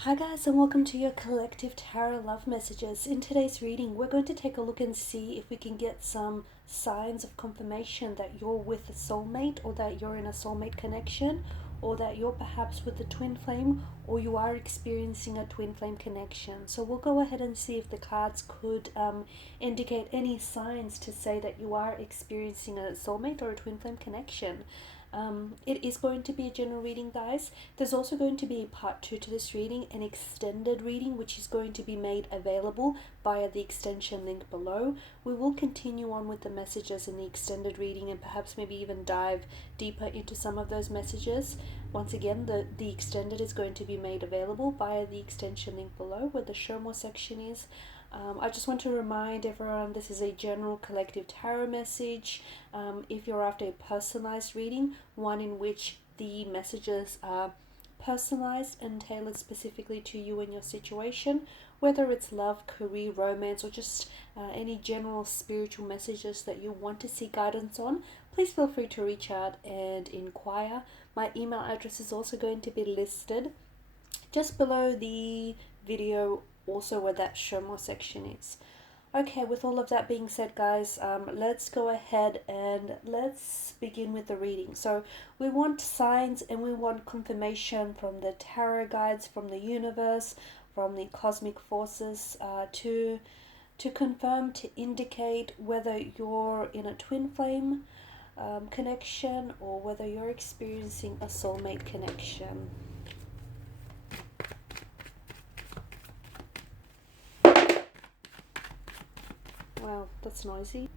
Hi guys, and welcome to your collective tarot love messages. In today's reading, we're going to take a look and see if we can get some signs of confirmation that you're with a soulmate, or that you're in a soulmate connection, or that you're perhaps with a twin flame, or you are experiencing a twin flame connection. So we'll go ahead and see if the cards could indicate any signs to say that you are experiencing a soulmate or a twin flame connection. It is going to be a general reading, guys. There's also going to be a part 2 to this reading, an extended reading, which is going to be made available via the extension link below. We will continue on with the messages in the extended reading and perhaps maybe even dive deeper into some of those messages. Once again, the extended is going to be made available via the extension link below where the show more section is. I just want to remind everyone this is a general collective tarot message. If you're after a personalized reading, one in which the messages are personalized and tailored specifically to you and your situation, whether it's love, career, romance, or just any general spiritual messages that you want to see guidance on, please feel free to reach out and inquire. My email address is also going to be listed just below the video, also where that show more section is. Okay, with all of that being said, guys, let's go ahead and let's begin with the reading. So we want signs and we want confirmation from the tarot guides, from the universe, from the cosmic forces, to confirm, to indicate whether you're in a twin flame connection or whether you're experiencing a soulmate connection. Wow, that's noisy.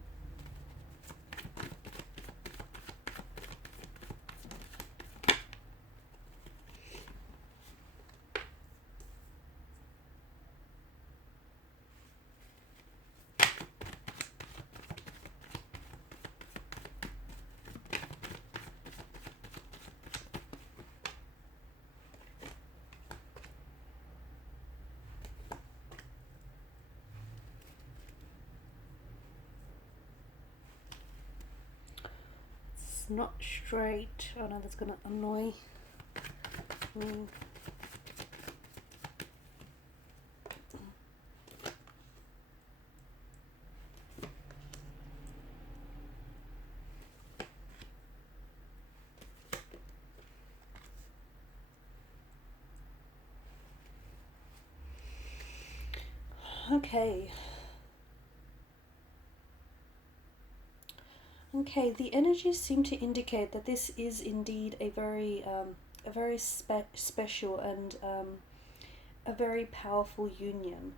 Not straight. Oh no, that's gonna annoy me. Okay. Okay, the energies seem to indicate that this is indeed a very special and a very powerful union.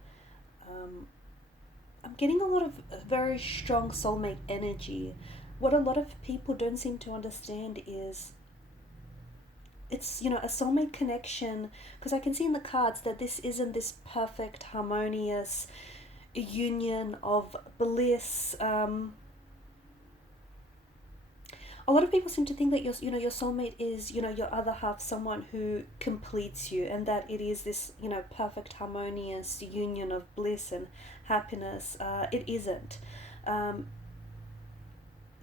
I'm getting a lot of very strong soulmate energy. What a lot of people don't seem to understand is it's, a soulmate connection, because I can see in the cards that this isn't this perfect, harmonious union of bliss. A lot of people seem to think that your soulmate is, your other half, someone who completes you, and that it is this, perfect harmonious union of bliss and happiness. It isn't.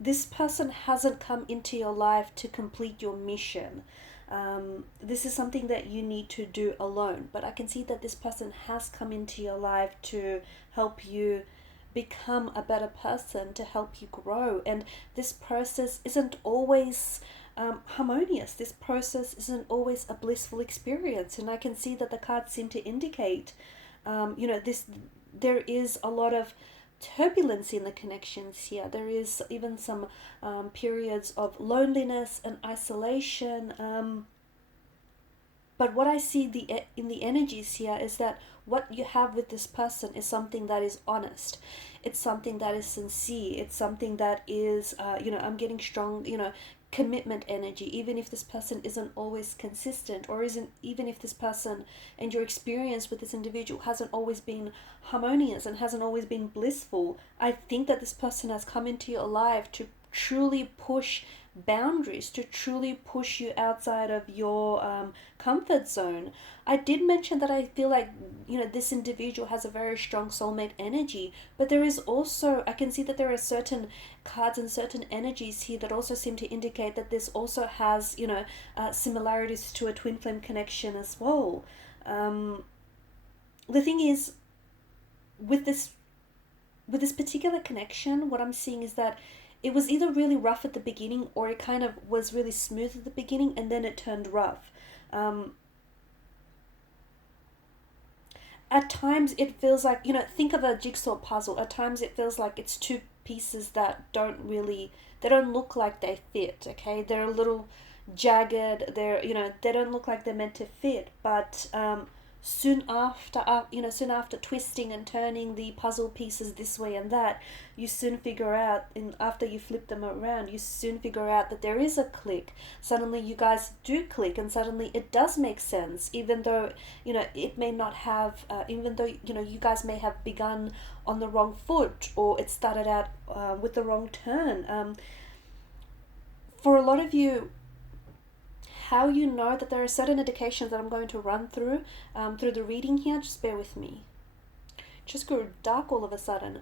This person hasn't come into your life to complete your mission. This is something that you need to do alone, but I can see that this person has come into your life to help you become a better person, to help you grow. And this process isn't always harmonious. This process isn't always a blissful experience, and I can see that the cards seem to indicate there is a lot of turbulence in the connections here. There is even some periods of loneliness and isolation, but what I see in the energies here is that what you have with this person is something that is honest. It's something that is sincere. It's something that is, I'm getting strong, commitment energy, even if this person isn't always consistent, or even if this person and your experience with this individual hasn't always been harmonious and hasn't always been blissful. I think that this person has come into your life to truly push boundaries, to truly push you outside of your comfort zone. I did mention that I feel like, this individual has a very strong soulmate energy, but there is also, I can see that there are certain cards and certain energies here that also seem to indicate that this also has, similarities to a twin flame connection as well. The thing is, with this particular connection, what I'm seeing is that it was either really rough at the beginning, or it kind of was really smooth at the beginning and then it turned rough. At times it feels like, think of a jigsaw puzzle. At times it feels like it's two pieces that they don't look like they fit, okay? They're a little jagged, they don't look like they're meant to fit, but soon after twisting and turning the puzzle pieces this way and that, you soon figure out, after you flip them around, you soon figure out that there is a click. Suddenly you guys do click, and suddenly it does make sense, even though it may not have, even though you guys may have begun on the wrong foot, or it started out with the wrong turn. For a lot of you, how you know that there are certain indications that I'm going to run through the reading here, just bear with me. Just grew dark all of a sudden.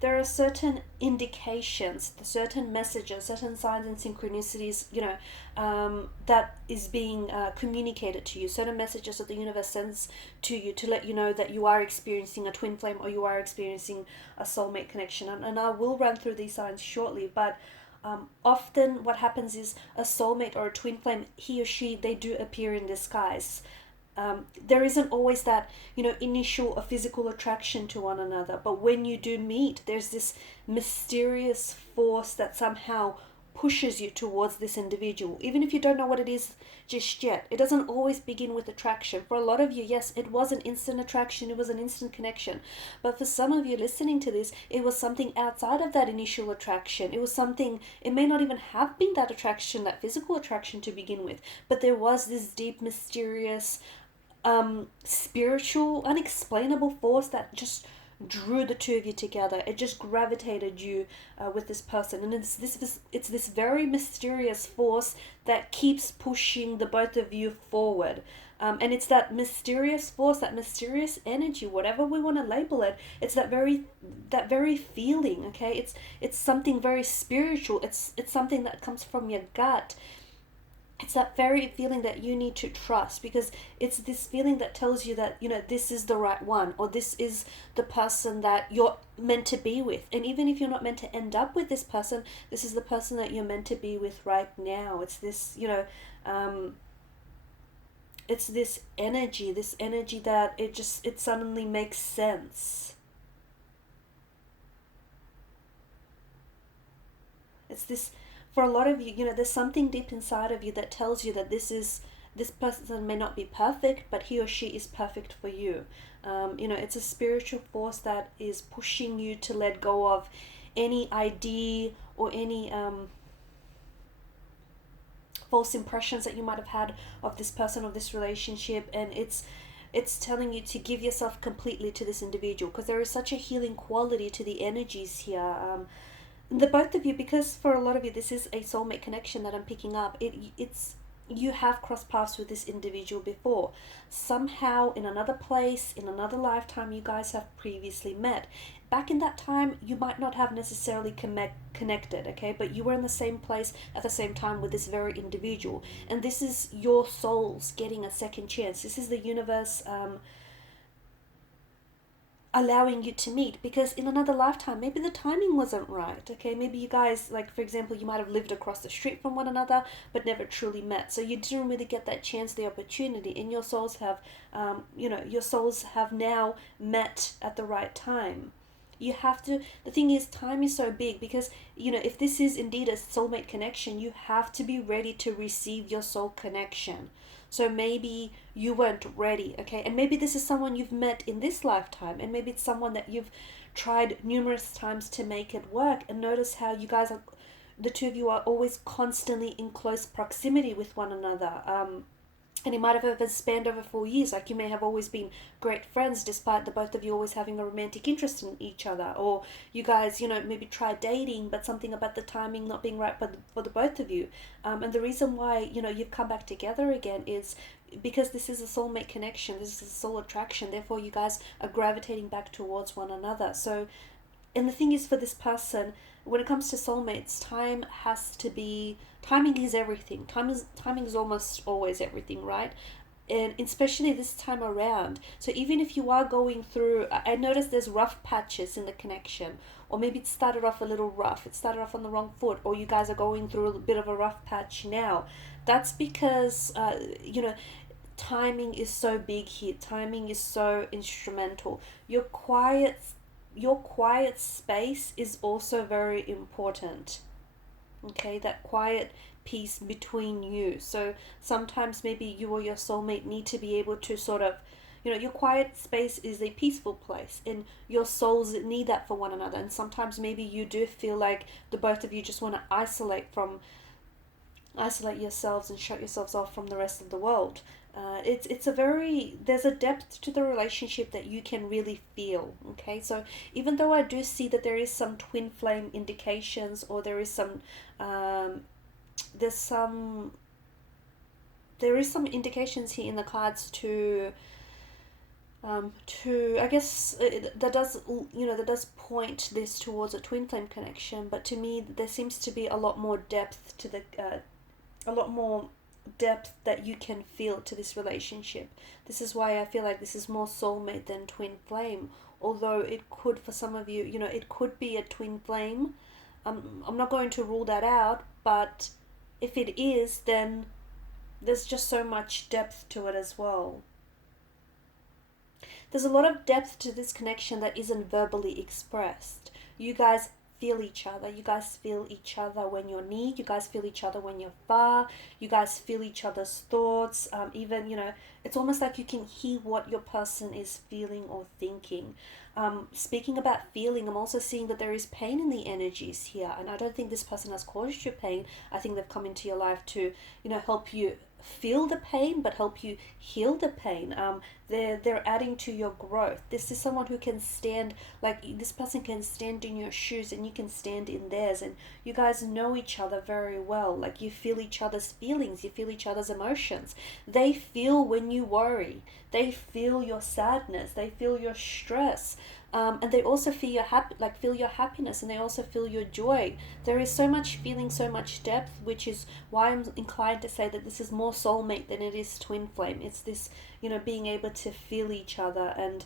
There are certain indications, certain messages, certain signs and synchronicities, that is being communicated to you. Certain messages that the universe sends to you to let you know that you are experiencing a twin flame, or you are experiencing a soulmate connection. And I will run through these signs shortly, but often what happens is a soulmate or a twin flame, he or she, they do appear in disguise. There isn't always that, initial or physical attraction to one another. But when you do meet, there's this mysterious force that somehow pushes you towards this individual. Even if you don't know what it is just yet, it doesn't always begin with attraction. For a lot of you, yes, it was an instant attraction, it was an instant connection. But for some of you listening to this, it was something outside of that initial attraction. It was something, it may not even have been that attraction, that physical attraction to begin with, but there was this deep, mysterious, spiritual, unexplainable force that just drew the two of you together. It just gravitated you with this person, and it's this very mysterious force that keeps pushing the both of you forward. And it's that mysterious force, that mysterious energy, whatever we want to label it. It's that very feeling. Okay, it's something very spiritual. It's something that comes from your gut. It's that very feeling that you need to trust, because it's this feeling that tells you that, this is the right one, or this is the person that you're meant to be with. And even if you're not meant to end up with this person, this is the person that you're meant to be with right now. It's this, it's this energy that it suddenly makes sense. It's this, for a lot of you, there's something deep inside of you that tells you that this person may not be perfect, but he or she is perfect for you. It's a spiritual force that is pushing you to let go of any idea or any false impressions that you might have had of this person or this relationship, and it's telling you to give yourself completely to this individual, because there is such a healing quality to the energies here. The both of you, because for a lot of you this is a soulmate connection that I'm picking up, it's you have crossed paths with this individual before. Somehow, in another place, in another lifetime, you guys have previously met. Back in that time, you might not have necessarily connected, okay? But you were in the same place at the same time with this very individual. And this is your souls getting a second chance. This is the universe allowing you to meet, because in another lifetime maybe the timing wasn't right. Okay, maybe you guys, like for example, you might have lived across the street from one another but never truly met, so you didn't really get that chance, the opportunity, and your souls have now met at the right time. You have to, the thing is, time is so big, because if this is indeed a soulmate connection, you have to be ready to receive your soul connection. So maybe you weren't ready, okay? And maybe this is someone you've met in this lifetime, and maybe it's someone that you've tried numerous times to make it work. And notice how you guys are, the two of you are always constantly in close proximity with one another. And it might have spanned over 4 years. Like, you may have always been great friends despite the both of you always having a romantic interest in each other. Or you guys, maybe tried dating, but something about the timing not being right for the both of you. And the reason why, you've come back together again is because this is a soulmate connection. This is a soul attraction. Therefore, you guys are gravitating back towards one another. So, and the thing is, for this person, when it comes to soulmates, timing is everything. Timing is almost always everything, right? and especially this time around. So even if you are going through, I noticed there's rough patches in the connection, or maybe it started off a little rough, it started off on the wrong foot, or you guys are going through a bit of a rough patch now. That's because timing is so big here, timing is so instrumental. Your quiet space is also very important. Okay, that quiet peace between you. So sometimes maybe you or your soulmate need to be able to sort of, your quiet space is a peaceful place, and your souls need that for one another. And sometimes maybe you do feel like the both of you just want to isolate yourselves and shut yourselves off from the rest of the world. There's a depth to the relationship that you can really feel. Okay, so even though I do see that there is some twin flame indications, or there is some indications here in the cards to I guess that does point this towards a twin flame connection. But to me, there seems to be a lot more depth to a lot more depth that you can feel to this relationship. This is why I feel like this is more soulmate than twin flame. Although it could, for some of you, it could be a twin flame. I'm not going to rule that out, but if it is, then there's just so much depth to it as well. There's a lot of depth to this connection that isn't verbally expressed. You guys feel each other. You guys feel each other when you're near. You guys feel each other when you're far. You guys feel each other's thoughts. Even, it's almost like you can hear what your person is feeling or thinking. Speaking about feeling, I'm also seeing that there is pain in the energies here. And I don't think this person has caused you pain. I think they've come into your life to, help you feel the pain, but help you heal the pain. They're adding to your growth. This is someone who can stand, like this person can stand in your shoes and you can stand in theirs, and you guys know each other very well. Like you feel each other's feelings, you feel each other's emotions. They feel when you worry, they feel your sadness, they feel your stress. And they also feel your happiness, and they also feel your joy. There is so much feeling, so much depth, which is why I'm inclined to say that this is more soulmate than it is twin flame. It's this, being able to feel each other and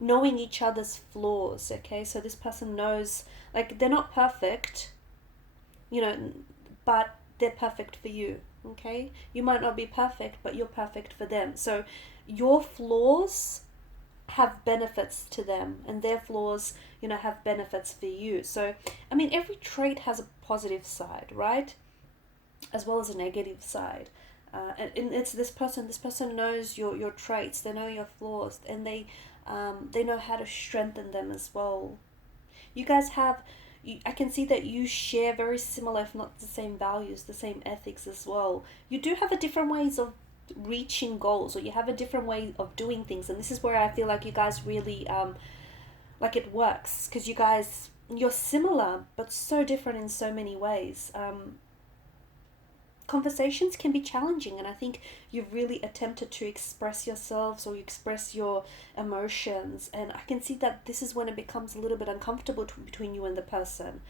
knowing each other's flaws. Okay, so this person knows, like, they're not perfect, but they're perfect for you. Okay, you might not be perfect, but you're perfect for them. So your flaws have benefits to them, and their flaws, have benefits for you. So, I mean, every trait has a positive side, right? As well as a negative side. And it's this person knows your traits, they know your flaws, and they know how to strengthen them as well. You guys I can see that you share very similar, if not the same values, the same ethics as well. You do have a different ways of reaching goals, or you have a different way of doing things, and this is where I feel like you guys really like it works, because you're similar but so different in so many ways. Conversations can be challenging, and I think you've really attempted to express yourselves or express your emotions, and I can see that this is when it becomes a little bit uncomfortable between you and the person.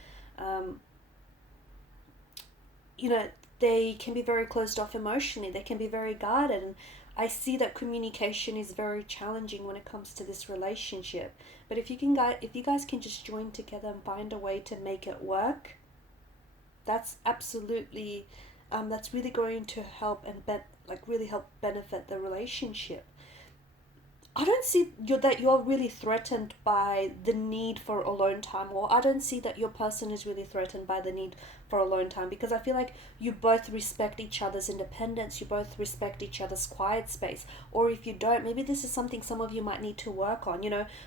They can be very closed off emotionally, they can be very guarded, and I see that communication is very challenging when it comes to this relationship. But if you guys can just join together and find a way to make it work, that's absolutely that's really going to help and really help benefit the relationship. I don't see that you're really threatened by the need for alone time, or I don't see that your person is really threatened by the need for alone time, because I feel like you both respect each other's independence, you both respect each other's quiet space. Or if you don't, maybe this is something some of you might need to work on,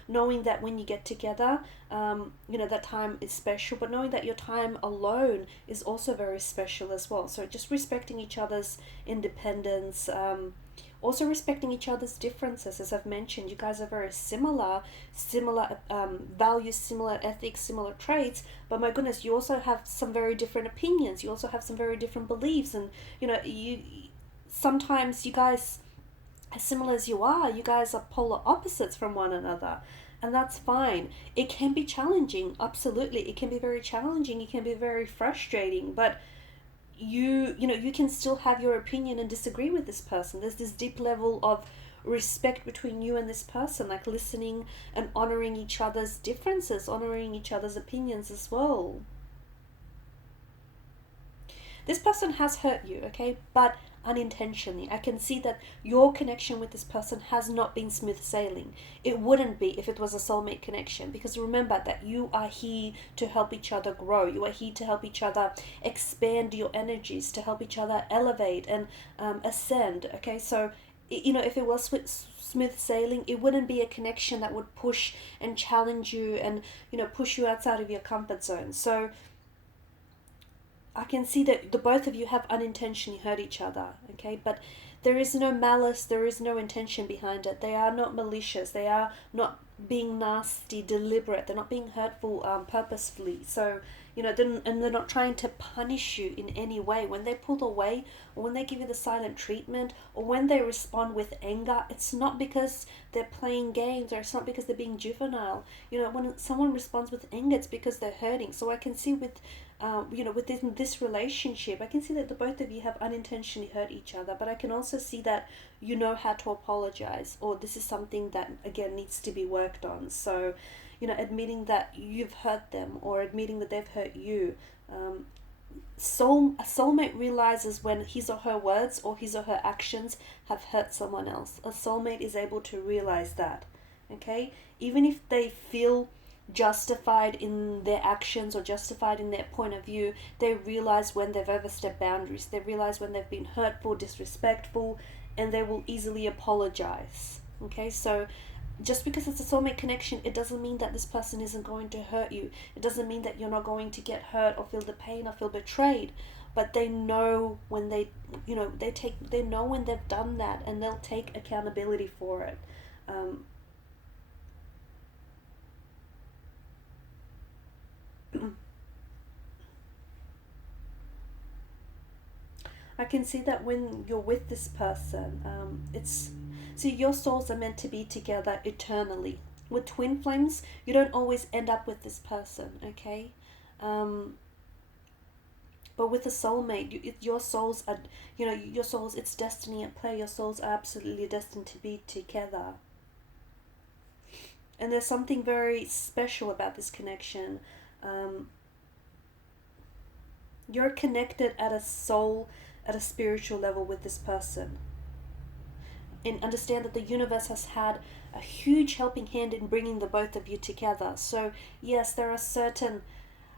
knowing that when you get together, that time is special, but knowing that your time alone is also very special as well. So just respecting each other's independence, also respecting each other's differences. As I've mentioned, you guys are very similar values, similar ethics, similar traits, but my goodness, you also have some very different opinions, you also have some very different beliefs, and sometimes you guys, as similar as you guys are polar opposites from one another, and that's fine. It can be challenging, absolutely, it can be very challenging, it can be very frustrating, but you can still have your opinion and disagree with this person. There's this deep level of respect between you and this person, like listening and honoring each other's differences, honoring each other's opinions as well. This person has hurt you, okay, but unintentionally. I can see that your connection with this person has not been smooth sailing. It wouldn't be if it was a soulmate connection, because remember that you are here to help each other grow. You are here to help each other expand your energies, to help each other elevate and ascend, okay? So, if it was smooth sailing, it wouldn't be a connection that would push and challenge you and, push you outside of your comfort zone. So, I can see that the both of you have unintentionally hurt each other, okay? But there is no malice, there is no intention behind it. They are not malicious, they are not being nasty, deliberate, they're not being hurtful purposefully. So, they're not trying to punish you in any way. When they pull away, or when they give you the silent treatment, or when they respond with anger, it's not because they're playing games, or it's not because they're being juvenile. When someone responds with anger, it's because they're hurting. So I can see with within this relationship, I can see that the both of you have unintentionally hurt each other, but I can also see that you know how to apologize, or this is something that, again, needs to be worked on. So, admitting that you've hurt them, or admitting that they've hurt you. A soulmate realizes when his or her words or his or her actions have hurt someone else. A soulmate is able to realize that, okay? Even if they feel justified in their actions or justified in their point of view, they realize when they've overstepped boundaries. They realize when they've been hurtful, disrespectful, and they will easily apologize. Okay, so just because it's a soulmate connection, it doesn't mean that this person isn't going to hurt you. It doesn't mean that you're not going to get hurt or feel the pain or feel betrayed. But they know when they know when they've done that, and they'll take accountability for it. I can see that when you're with this person, your souls are meant to be together eternally. With twin flames, you don't always end up with this person, okay? But with a soulmate, your souls are, it's destiny at play. Your souls are absolutely destined to be together. And there's something very special about this connection. You're connected at a spiritual level with this person. And understand that the universe has had a huge helping hand in bringing the both of you together. So yes, there are certain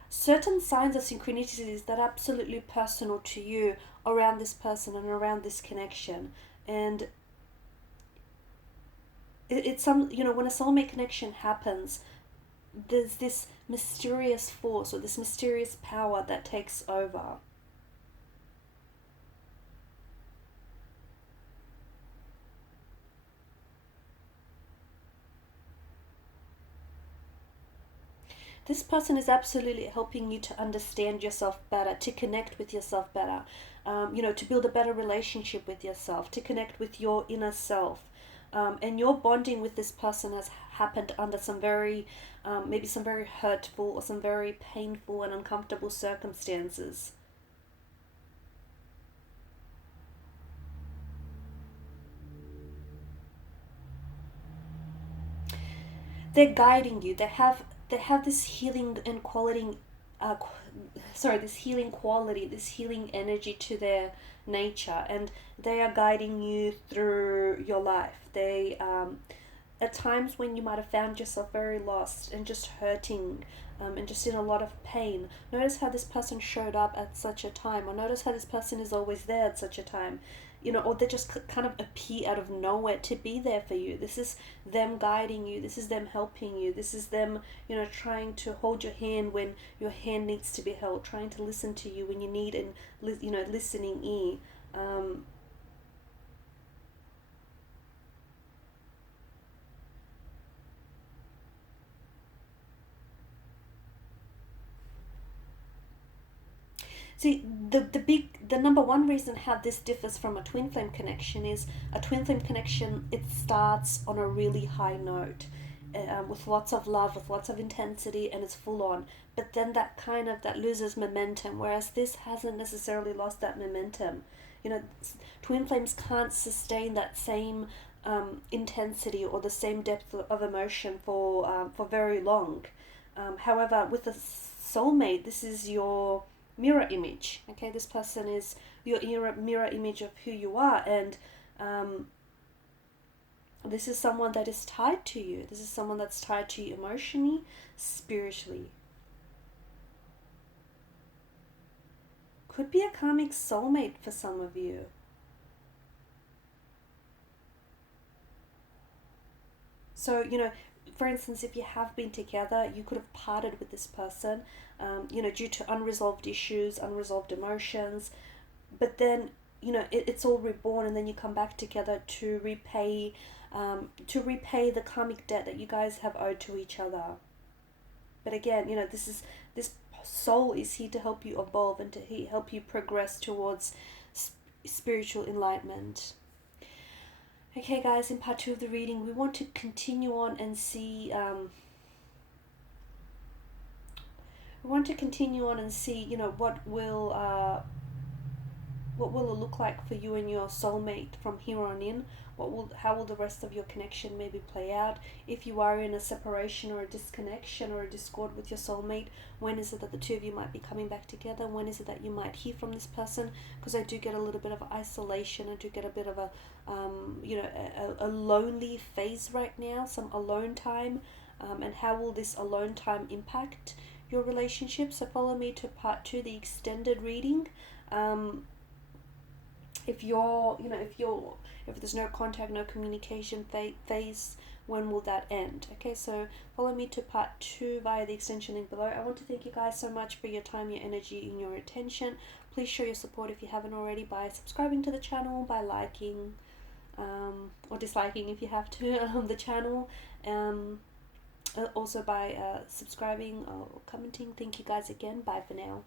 signs of synchronicities that are absolutely personal to you around this person and around this connection. And it's when a soulmate connection happens, there's this mysterious force or this mysterious power that takes over. This person is absolutely helping you to understand yourself better, to connect with yourself better, to build a better relationship with yourself, to connect with your inner self. And your bonding with this person has happened under some very, maybe some very hurtful or some very painful and uncomfortable circumstances. They're guiding you. They have this healing and quality, this healing quality, this healing energy to their nature, and they are guiding you through your life. They, at times when you might have found yourself very lost and just hurting, and just in a lot of pain, notice how this person showed up at such a time, or notice how this person is always there at such a time. Or they just kind of appear out of nowhere to be there for you. This is them guiding you. This is them helping you. This is them, trying to hold your hand when your hand needs to be held, trying to listen to you when you need an, listening ear. See, the number one reason how this differs from a twin flame connection is a twin flame connection, it starts on a really high note. with lots of love, with lots of intensity, and it's full on. But then that loses momentum, whereas this hasn't necessarily lost that momentum. You know, twin flames can't sustain that same intensity or the same depth of emotion for very long. However, with a soulmate, this is your mirror image. Okay, this person is your mirror image of who you are, and this is someone that is tied to you. This is someone that's tied to you emotionally, spiritually. Could be a karmic soulmate for some of you. So, you know, for instance, if you have been together, you could have parted with this person, you know, due to unresolved issues, unresolved emotions. But then, you know, it's all reborn, and then you come back together to repay the karmic debt that you guys have owed to each other. But again, you know, this soul is here to help you evolve and to help you progress towards spiritual enlightenment. Okay, guys, in part 2 of the reading, we want to continue on and see. You know, what will it look like for you and your soulmate from here on in? How will the rest of your connection maybe play out? If you are in a separation or a disconnection or a discord with your soulmate, when is it that the two of you might be coming back together? When is it that you might hear from this person? Because I do get a little bit of isolation. I do get a bit of a a lonely phase right now, some alone time. And how will this alone time impact your relationship? So follow me to part 2, the extended reading. If there's no contact, no communication phase, when will that end? Okay, so follow me to part 2 via the extension link below. I want to thank you guys so much for your time, your energy, and your attention. Please show your support if you haven't already by subscribing to the channel, by liking, or disliking if you have to, the channel. Also by subscribing or commenting. Thank you guys again. Bye for now.